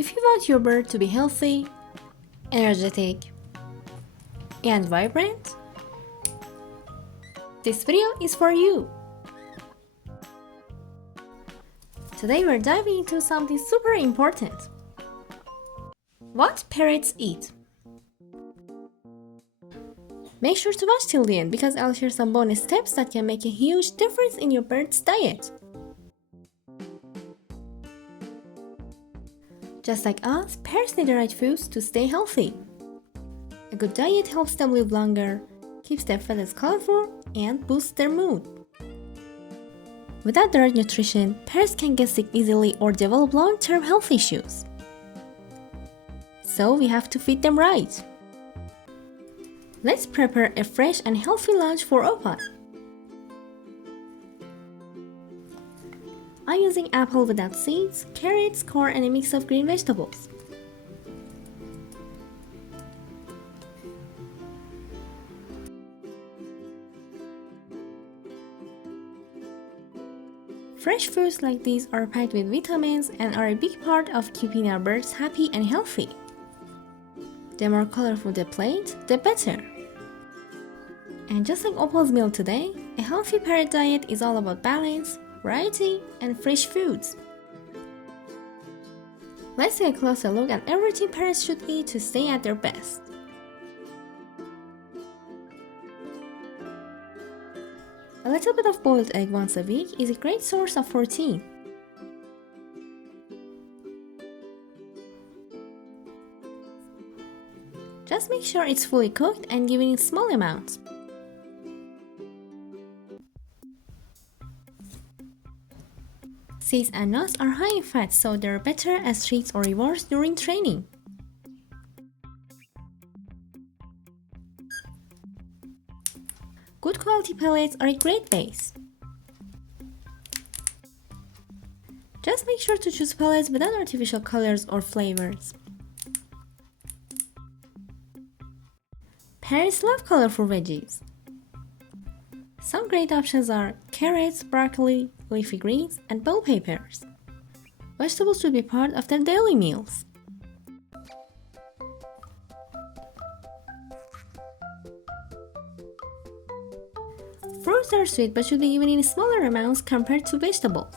If you want your bird to be healthy, energetic, and vibrant, this video is for you. Today we're diving into something super important. What parrots eat. Make sure to watch till the end because I'll share some bonus tips that can make a huge difference in your bird's diet. Just like us, parrots need the right foods to stay healthy. A good diet helps them live longer, keeps their feathers colorful, and boosts their mood. Without the right nutrition, parrots can get sick easily or develop long-term health issues. So we have to feed them right. Let's prepare a fresh and healthy lunch for Opal. I'm using apple without seeds, carrots, corn, and a mix of green vegetables. Fresh foods like these are packed with vitamins and are a big part of keeping our birds happy and healthy. The more colorful the plate, the better. And just like Opal's meal today, a healthy parrot diet is all about balance, variety, and fresh foods. Let's take a closer look at everything parrots should eat to stay at their best. A little bit of boiled egg once a week is a great source of protein. Just make sure it's fully cooked and given in small amounts. Seeds and nuts are high in fat, so they're better as treats or rewards during training. Good quality pellets are a great base. Just make sure to choose pellets without artificial colors or flavors. Parrots love colorful veggies. Some great options are carrots, broccoli, leafy greens, and bell peppers. Vegetables should be part of their daily meals. Fruits are sweet but should be given in smaller amounts compared to vegetables.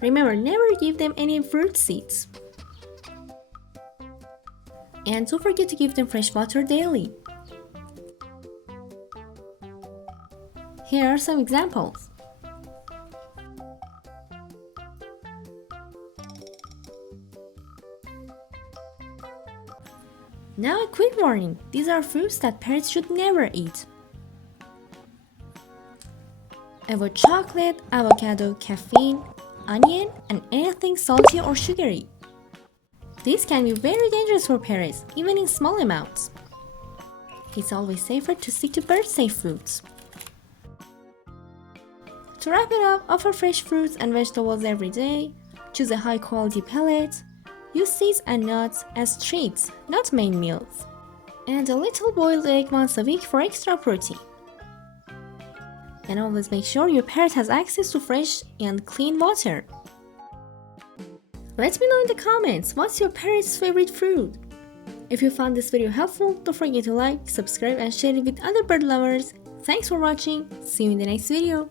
Remember, never give them any fruit seeds. And don't forget to give them fresh water daily. Here are some examples. Now a quick warning, these are foods that parrots should never eat. Avoid chocolate, avocado, caffeine, onion, and anything salty or sugary. These can be very dangerous for parrots, even in small amounts. It's always safer to stick to bird-safe foods. To wrap it up, offer fresh fruits and vegetables every day, choose a high-quality pellet, use seeds and nuts as treats, not main meals, and a little boiled egg once a week for extra protein. And always make sure your parrot has access to fresh and clean water. Let me know in the comments, what's your parrot's favorite food? If you found this video helpful, don't forget to like, subscribe, and share it with other bird lovers. Thanks for watching, see you in the next video.